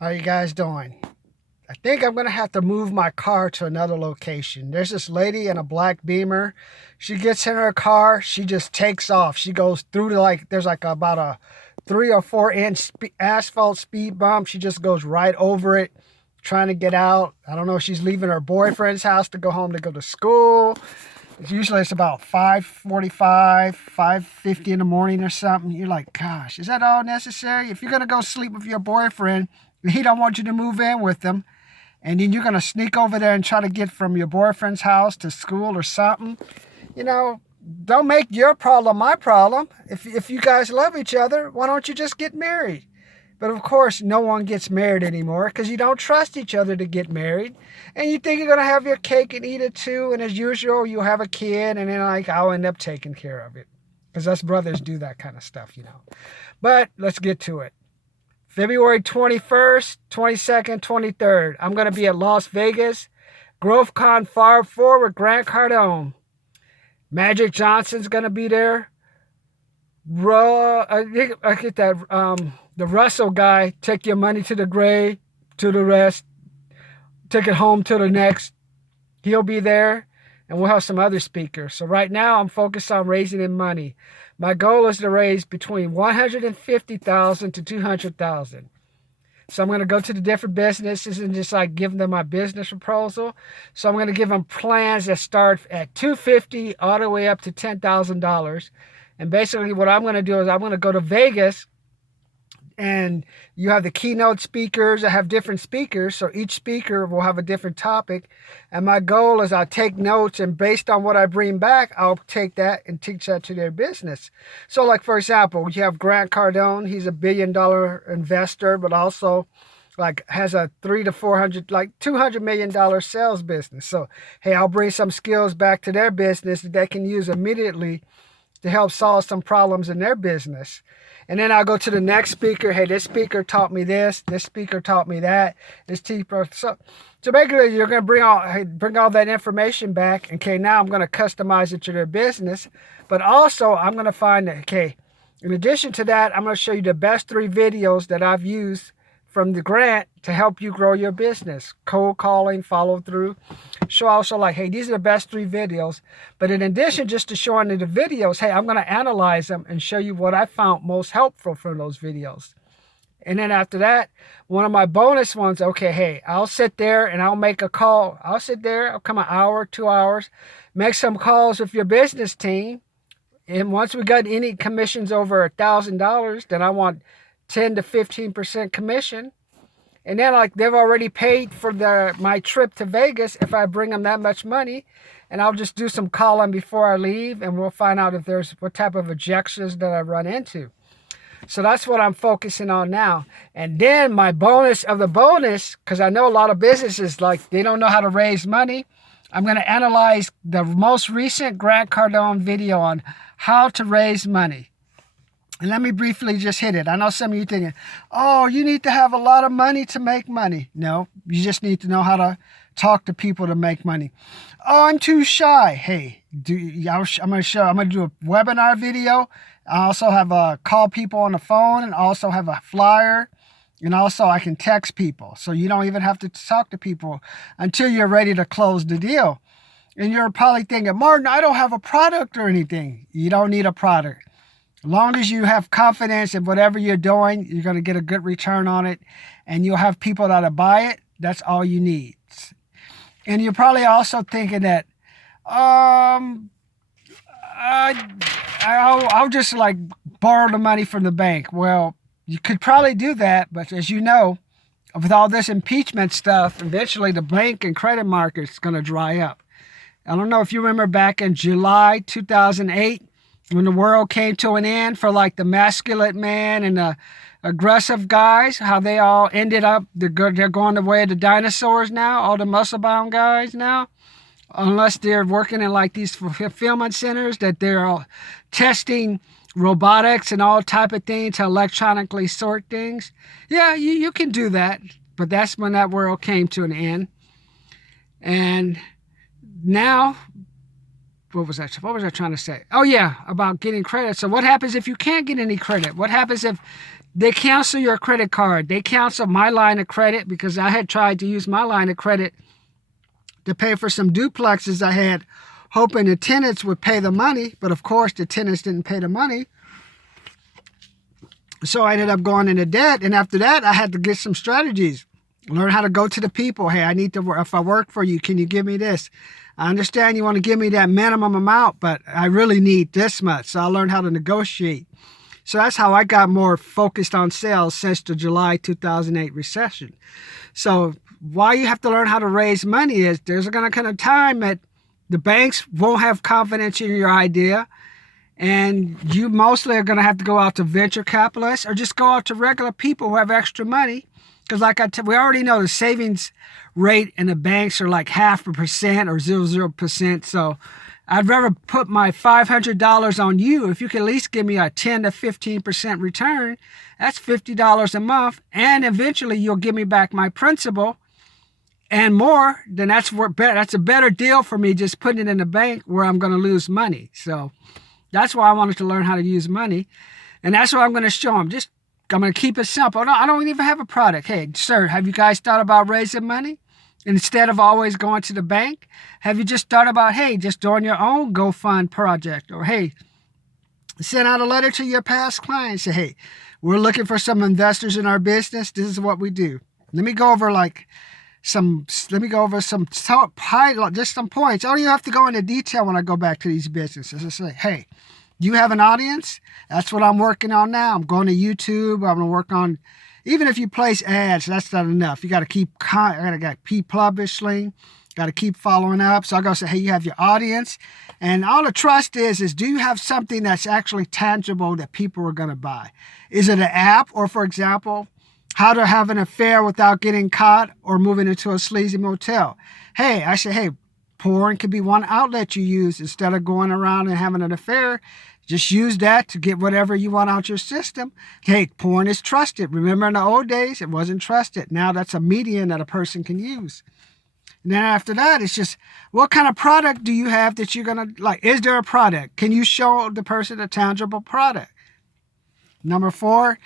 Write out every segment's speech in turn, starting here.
How you guys doing? I think I'm gonna have to move my car to another location. There's this lady in a black Beamer. She gets in her car, she just takes off. She goes through to there's like about a 3 or 4 inch asphalt speed bump. She just goes right over it, trying to get out. I don't know if she's leaving her boyfriend's house to go home to go to school. Usually it's about 5:45, 5:50 in the morning or something. You're like, gosh, is that all necessary? If you're gonna go sleep with your boyfriend, and he don't want you to move in with him, and then you're gonna sneak over there and try to get from your boyfriend's house to school or something, you know, don't make your problem my problem. If you guys love each other, why don't you just get married? But of course, no one gets married anymore because you don't trust each other to get married. And you think you're going to have your cake and eat it too. And as usual, you have a kid and then I'll end up taking care of it. Because us brothers do that kind of stuff, But let's get to it. February 21st, 22nd, 23rd. I'm going to be at Las Vegas. Growthcon Far Forward, Grant Cardone. Magic Johnson's going to be there. I get that. The Russell guy, take your money to the grave, to the rest, take it home to the next. He'll be there, and we'll have some other speakers. So right now, I'm focused on raising in money. My goal is to raise between $150,000 to $200,000. So I'm going to go to the different businesses and just give them my business proposal. So I'm going to give them plans that start at $250 all the way up to $10,000. And basically what I'm going to do is I'm going to go to Vegas, and you have the keynote speakers. I have different speakers, so each speaker will have a different topic. And my goal is I'll take notes, and based on what I bring back, I'll take that and teach that to their business. So for example, you have Grant Cardone. He's a $1 billion investor, but also has a 300 to 400, $200 million sales business. So, hey, I'll bring some skills back to their business that they can use immediately to help solve some problems in their business. And then I'll go to the next speaker. Hey, this speaker taught me this. This speaker taught me that. This speaker. So basically, you're going to bring all that information back. Okay, now I'm going to customize it to their business. But also, I'm going to find that, okay, in addition to that, I'm going to show you the best 3 videos that I've used from the grant to help you grow your business. Cold calling, follow through. Show also hey, these are the best 3 videos. But in addition just to showing you the videos, hey, I'm going to analyze them and show you what I found most helpful from those videos. And then after that, one of my bonus ones, okay, hey, I'll sit there and I'll make a call. I'll sit there, I'll come an hour, 2 hours, make some calls with your business team. And once we got any commissions over $1,000, then I want 10 to 15% commission. And then they've already paid for my trip to Vegas if I bring them that much money. And I'll just do some calling before I leave, and we'll find out if there's what type of objections that I run into. So that's what I'm focusing on now. And then my bonus of the bonus, because I know a lot of businesses they don't know how to raise money. I'm going to analyze the most recent Grant Cardone video on how to raise money. And let me briefly just hit it. I know some of you thinking, oh, you need to have a lot of money to make money. No, you just need to know how to talk to people to make money. Oh, I'm too shy. Hey, I'm going to do a webinar video. I also have call people on the phone, and also have a flyer. And also I can text people. So you don't even have to talk to people until you're ready to close the deal. And you're probably thinking, Martin, I don't have a product or anything. You don't need a product. As long as you have confidence in whatever you're doing, you're going to get a good return on it, and you'll have people that'll buy it. That's all you need. And you're probably also thinking that, I'll just borrow the money from the bank. Well, you could probably do that, but as you know, with all this impeachment stuff, eventually the bank and credit market's going to dry up. I don't know if you remember back in July 2008, when the world came to an end for the masculine man and the aggressive guys, how they all ended up, they're going the way of the dinosaurs now, all the muscle-bound guys now, unless they're working in these fulfillment centers that they're all testing robotics and all type of things to electronically sort things. Yeah, you can do that, but that's when that world came to an end. And now, what was I trying to say? Oh yeah, about getting credit. So what happens if you can't get any credit? What happens if They cancel your credit card. They cancel my line of credit because I had tried to use my line of credit to pay for some duplexes I had, hoping the tenants would pay the money. But of course, the tenants didn't pay the money. So I ended up going into debt. And after that, I had to get some strategies. Learn how to go to the people. Hey, I need to work. If I work for you, can you give me this? I understand you want to give me that minimum amount, but I really need this much. So I learned how to negotiate. So that's how I got more focused on sales since the July 2008 recession. So why you have to learn how to raise money is there's going to come a time that the banks won't have confidence in your idea. And you mostly are going to have to go out to venture capitalists or just go out to regular people who have extra money. Because we already know the savings rate in the banks are like 0.5% or 0.00%. So I'd rather put my $500 on you. If you can at least give me a 10 to 15% return, that's $50 a month. And eventually you'll give me back my principal and more. Then that's a better deal for me just putting it in the bank where I'm going to lose money. So that's why I wanted to learn how to use money. And that's what I'm going to show them. I'm going to keep it simple. No, I don't even have a product. Hey, sir, have you guys thought about raising money? Instead of always going to the bank, have you just thought about, hey, just doing your own GoFund project? Or, hey, send out a letter to your past clients. Say, hey, we're looking for some investors in our business. This is what we do. Let me go over some points. I don't even have to go into detail when I go back to these businesses. I say, hey, do you have an audience? That's what I'm working on now. I'm going to YouTube. I'm going to work on, even if you place ads, that's not enough. You got to keep publishing, got to keep following up. So I go say, hey, you have your audience. And all the trust is do you have something that's actually tangible that people are going to buy? Is it an app? Or for example, how to have an affair without getting caught or moving into a sleazy motel? Hey, I say, hey, porn could be one outlet you use instead of going around and having an affair. Just use that to get whatever you want out your system. Hey, porn is trusted. Remember in the old days, it wasn't trusted. Now that's a medium that a person can use. And then after that, it's just, what kind of product do you have that you're going to like? Is there a product? Can you show the person a tangible product? Number 4,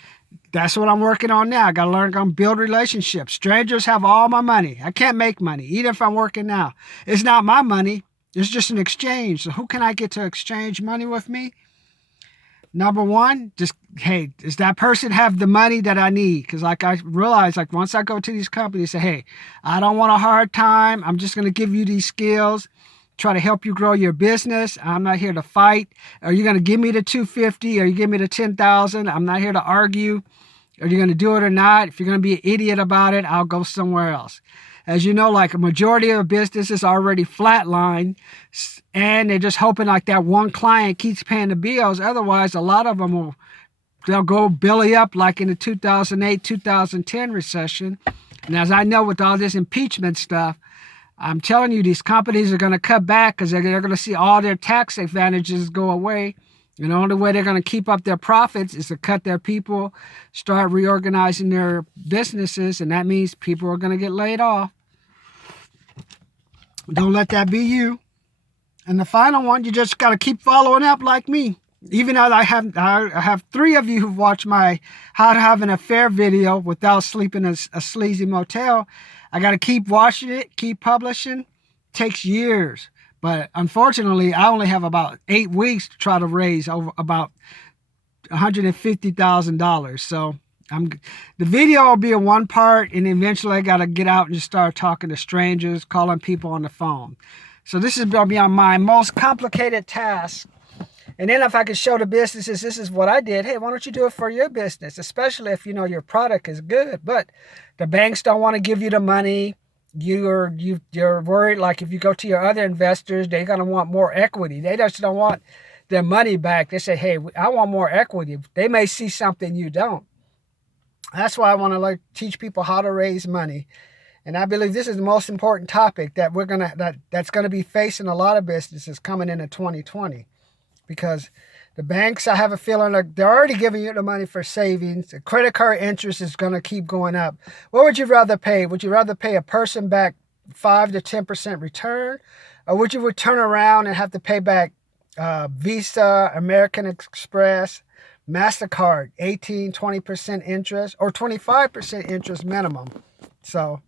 that's what I'm working on now. I got to learn to build relationships. Strangers have all my money. I can't make money, even if I'm working now. It's not my money. It's just an exchange. So who can I get to exchange money with me? Number 1, just, hey, does that person have the money that I need? Because I realize once I go to these companies, say, hey, I don't want a hard time. I'm just going to give you these skills, try to help you grow your business. I'm not here to fight. Are you going to give me the $250? Or you give me the $10,000? I'm not here to argue. Are you going to do it or not? If you're going to be an idiot about it, I'll go somewhere else. As you know, a majority of businesses already flatlined, and they're just hoping that one client keeps paying the bills. Otherwise, a lot of them they'll go belly up like in the 2008, 2010 recession. And as I know with all this impeachment stuff, I'm telling you, these companies are going to cut back because they're going to see all their tax advantages go away. And the only way they're going to keep up their profits is to cut their people, start reorganizing their businesses, and that means people are going to get laid off. Don't let that be you. And the final one, you just got to keep following up like me. Even though I have 3 of you who've watched my How to Have an Affair video without sleeping in a sleazy motel, I got to keep watching it, keep publishing. It takes years. But unfortunately, I only have about 8 weeks to try to raise over about $150,000. So the video will be in one part, and eventually I got to get out and just start talking to strangers, calling people on the phone. So this is going to be on my most complicated task. And then if I could show the businesses, this is what I did. Hey, why don't you do it for your business? Especially if you know your product is good, but the banks don't want to give you the money. You're worried, if you go to your other investors, they're going to want more equity. They just don't want their money back. They say, hey, I want more equity. They may see something you don't. That's why I want to teach people how to raise money. And I believe this is the most important topic that's going to be facing a lot of businesses coming into 2020. Because the banks, I have a feeling they're already giving you the money for savings. The credit card interest is going to keep going up. What would you rather pay? Would you rather pay a person back 5 to 10% return? Or would you turn around and have to pay back Visa, American Express, MasterCard, 18-20% interest or 25% interest minimum. So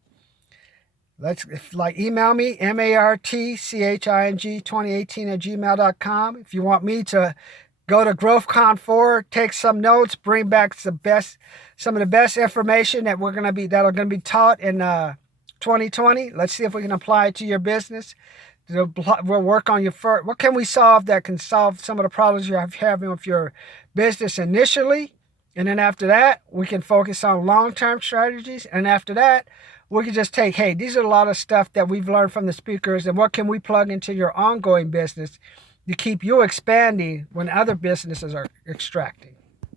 email me, martching2018@gmail.com. If you want me to go to Growthcon 4, take some notes, bring back some of the best information that'll going to be taught in 2020. Let's see if we can apply it to your business. We'll work on what can we solve that can solve some of the problems you're having with your business initially. And then after that, we can focus on long-term strategies. And after that, we can just take, hey, these are a lot of stuff that we've learned from the speakers, and what can we plug into your ongoing business to keep you expanding when other businesses are extracting.